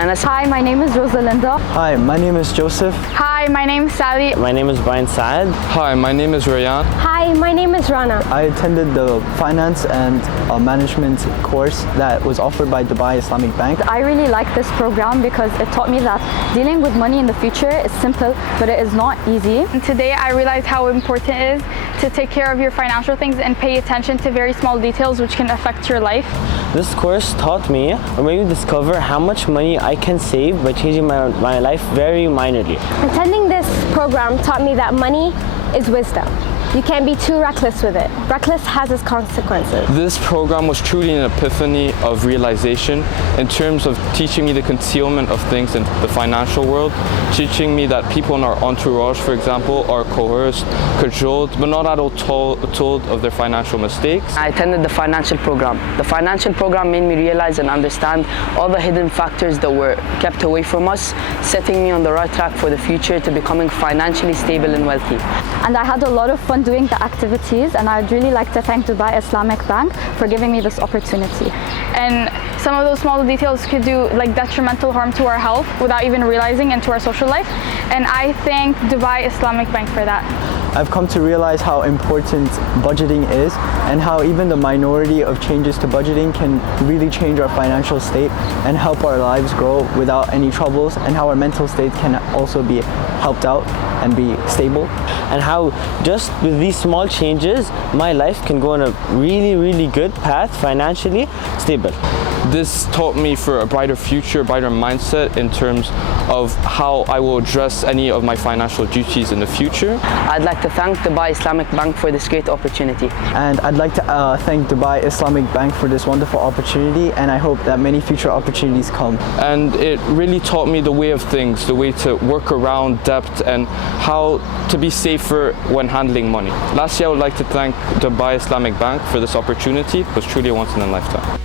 Anas. Hi, my name is Rosalinda. Hi, my name is Joseph. Hi, my name is Sally. My name is Brian Saad. Hi, my name is Rayan. Hi, my name is Rana. I attended the finance and management course that was offered by Dubai Islamic Bank. I really like this program because it taught me that dealing with money in the future is simple, but it is not easy. And today I realized how important it is to take care of your financial things and pay attention to very small details which can affect your life. This course taught me, or made me discover, how much money I can save by changing my life very minorly. Attending this program taught me that money is wisdom. You can't be too reckless with it. Reckless has its consequences. This program was truly an epiphany of realization in terms of teaching me the concealment of things in the financial world, teaching me that people in our entourage, for example, are coerced, cajoled, but not at all told of their financial mistakes. I attended the financial program. The financial program made me realize and understand all the hidden factors that were kept away from us, setting me on the right track for the future to becoming financially stable and wealthy. And I had a lot of fun doing the activities, and I'd really like to thank Dubai Islamic Bank for giving me this opportunity. And some of those small details could do like detrimental harm to our health without even realizing, and to our social life. And I thank Dubai Islamic Bank for that. I've come to realize how important budgeting is and how even the minority of changes to budgeting can really change our financial state and help our lives grow without any troubles, and how our mental state can also be helped out and be stable. And how just with these small changes, my life can go on a really good path, financially stable. This taught me for a brighter future, a brighter mindset in terms of how I will address any of my financial duties in the future. I'd like to thank Dubai Islamic Bank for this great opportunity. And I'd like to thank Dubai Islamic Bank for this wonderful opportunity, and I hope that many future opportunities come. And it really taught me the way of things, the way to work around debt and how to be safer when handling money. Lastly, I would like to thank Dubai Islamic Bank for this opportunity. It was truly a once in a lifetime.